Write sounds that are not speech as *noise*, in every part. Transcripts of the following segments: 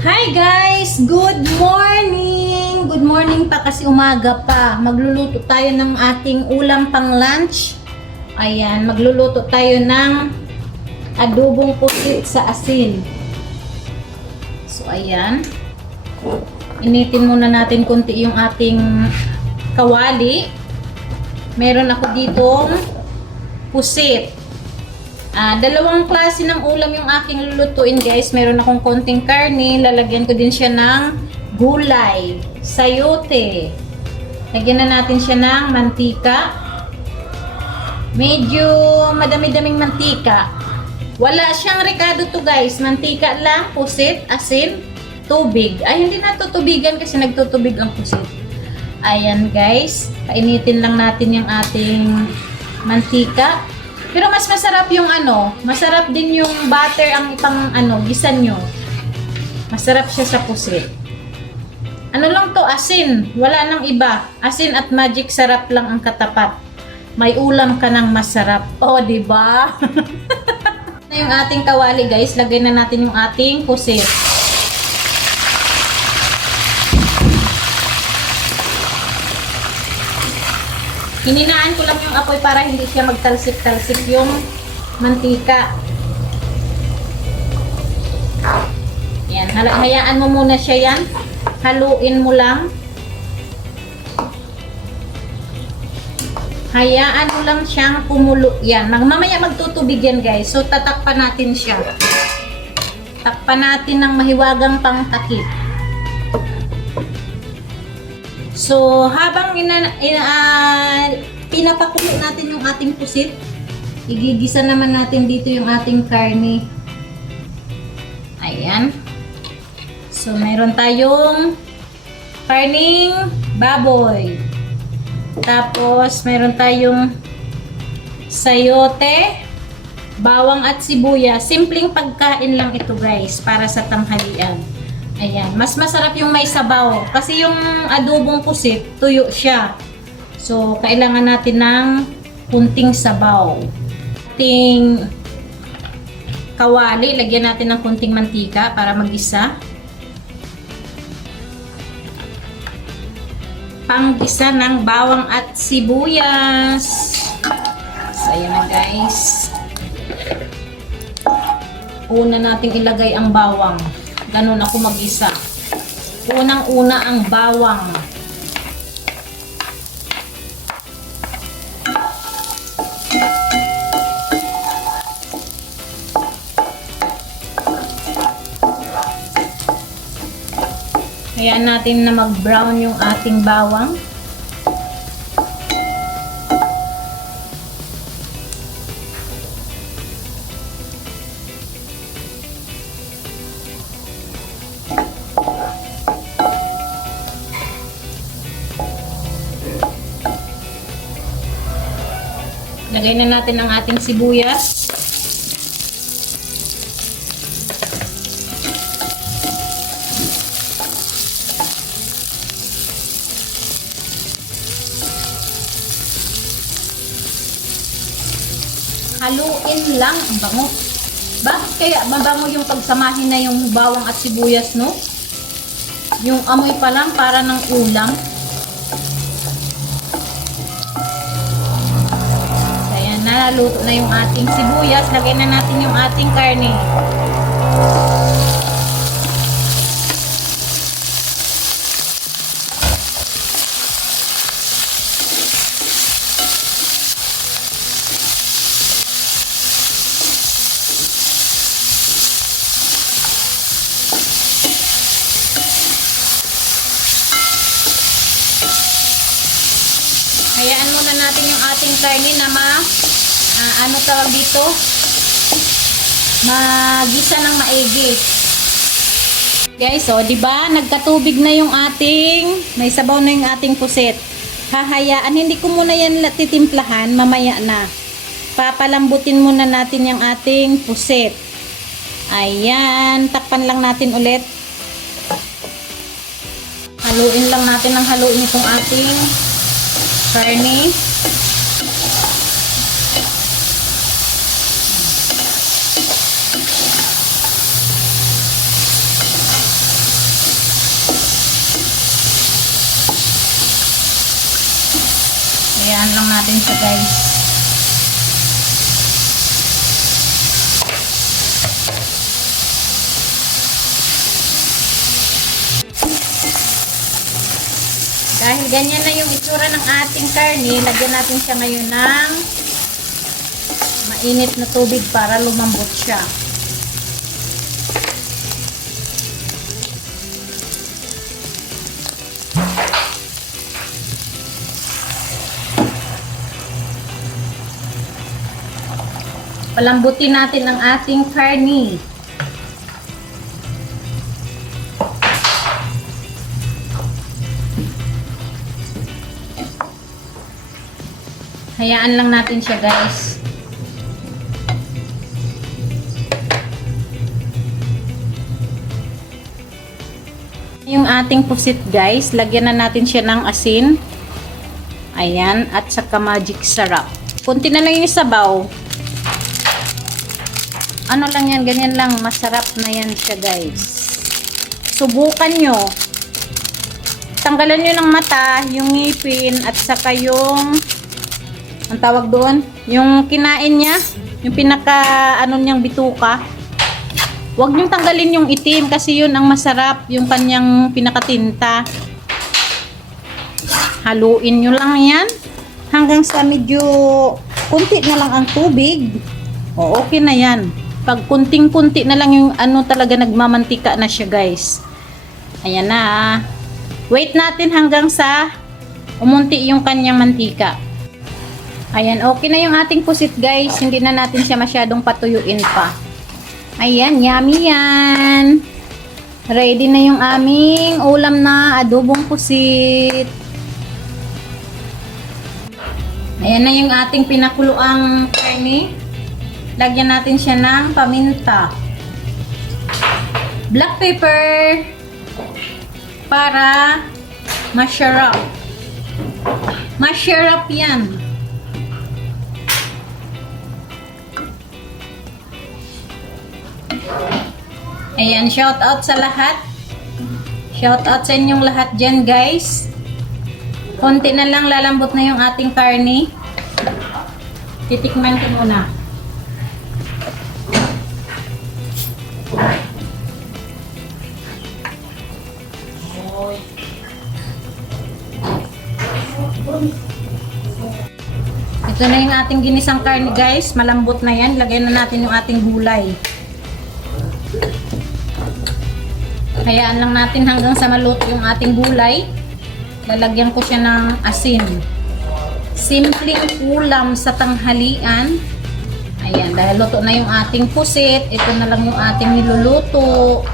Hi guys! Good morning! Good morning pa kasi umaga pa. Magluluto tayo ng ating ulam pang lunch. Ayan, magluluto tayo ng adobong pusit sa asin. So ayan. Initin muna natin konti yung ating kawali. Meron ako ditong pusit. Ah, dalawang klase ng ulam yung aking lulutuin guys. Meron akong konting karne, lalagyan ko din siya ng gulay, sayote. Lagyan na natin siya ng mantika. Medyo madami-daming mantika. Wala siyang rekado to guys. Mantika lang, pusit, asin, tubig. Ay, hindi na tutubigan kasi nagtutubig ang pusit. Ayan guys, kainitin lang natin yung ating mantika. Pero mas masarap yung ano, masarap din yung butter ang ipang ano, gisa nyo. Masarap siya sa pusit. Ano lang to, asin. Wala nang iba. Asin at magic sarap lang ang katapat. May ulam ka ng masarap. Oh, di ba? *laughs* na yung ating kawali, guys. Lagay na natin yung ating pusit. Hininaan ko lang yung apoy para hindi siya magtalsik-talsik yung mantika. Yan, hayaan mo muna siya yan. Haluin mo lang. Hayaan mo lang siyang kumulo. Yan, mamaya magtutubig yan guys. So tatakpan natin siya. Takpan natin ng mahiwagang pangtakip. So, habang ina, ina, ah, pinapakulo natin yung ating pusit, igigisa naman natin dito yung ating karne. Ayan. So, meron tayong karning baboy. Tapos, meron tayong sayote, bawang at sibuyas. Simpleng pagkain lang ito guys, para sa tanghalian. Ayan, mas masarap yung may sabaw. Kasi yung adobong pusit, tuyo siya. So, kailangan natin ng kunting sabaw. Kunting kawali, lagyan natin ng kunting mantika para mag-isa. Panggisa ng bawang at sibuyas. So, ayan na guys. Una nating ilagay ang bawang. Ganun ako mag-isa. Unang-una ang bawang. Hayaan natin na mag-brown yung ating bawang. Lagay na natin ang ating sibuyas. Haluin lang ang bango. Bakit kaya mabango yung pagsamahin na yung bawang at sibuyas, no? Yung amoy pa lang para ng ulam. Nalaluto na yung ating sibuyas. Lagay na natin yung ating karne. Hayaan muna natin yung ating karne na ma ah, ano tawag dito? Magisa ng maigi. Guys, oh, 'di ba? Nagkatubig na yung ating may sabaw na yung ating pusit. Hahayaan, hindi ko muna yan la- titimplahan, mamaya na. Papalambutin muna natin yung ating pusit. Ayan, takpan lang natin ulit. Haluin lang natin ng haluin itong ating karne. Hayaan natin siya guys. Dahil ganyan na yung itsura ng ating karne, lagyan natin siya ngayon ng mainit na tubig para lumambot siya. Palambutin natin ang ating karne. Hayaan lang natin siya guys. Yung ating pusit guys, lagyan na natin siya ng asin. Ayan, at saka magic sarap. Kunti na lang yung sabaw. Ano lang yan, ganyan lang, masarap na yan siya guys. Subukan nyo. Tanggalan nyo ng mata, yung ngipin, at saka yung ang tawag doon, yung kinain niya, yung pinaka ano niyang bituka. Huwag niyong tanggalin yung itim kasi yun ang masarap, yung kanyang pinakatinta. Haluin nyo lang yan hanggang sa medyo kunti na lang ang tubig. O okay na yan. Pag kunting-kunti na lang yung ano talaga nagmamantika na siya guys. Ayan na. ah. Wait natin hanggang sa umunti yung kanyang mantika. Ayan, okay na yung ating pusit guys. Hindi na natin siya masyadong patuyuin pa. Ayan, yummy yan. Ready na yung aming ulam na adobong pusit. Ayan na yung ating pinakuluang karne. Lagyan natin siya ng paminta. Black pepper. Para masarap. Masarap yan. Ayan, shout out sa lahat. Shout out sa inyong lahat dyan, guys. Konti na lang lalambot na yung ating karne. Titikman ko muna. Ito na yung ating ginisang karne, guys. Malambot na yan. Lagay na natin yung ating gulay. Hayaan lang natin hanggang sa maluto yung ating gulay. Lalagyan ko siya ng asin. Simpleng ulam sa tanghalian. Ayan, dahil luto na yung ating pusit, ito na lang yung ating niluluto.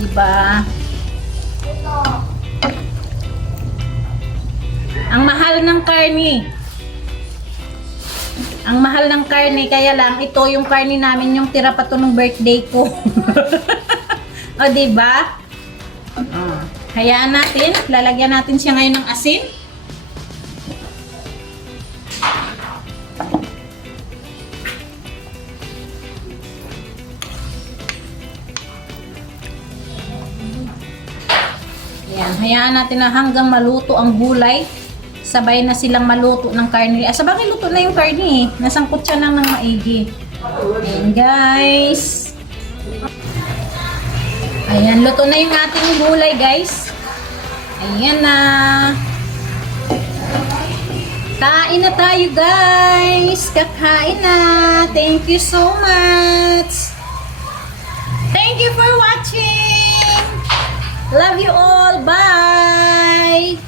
Diba? Ang mahal ng karni. Ang mahal ng karne, kaya lang ito yung karne namin yung tira pa to nung birthday ko. *laughs* o, di ba? Oh. Hayaan natin, lalagyan natin siya ngayon ng asin. Ayan, hayaan natin na hanggang maluto ang gulay. Sabay na silang maluto ng karne. Ah, sabagay luto na yung karne eh. Nasangkot siya lang ng maigi. Ayan guys. Ayan, luto na yung ating gulay guys. Ayan na. Kain na tayo guys. Kakain na. Thank you so much. Thank you for watching. Love you all. Bye.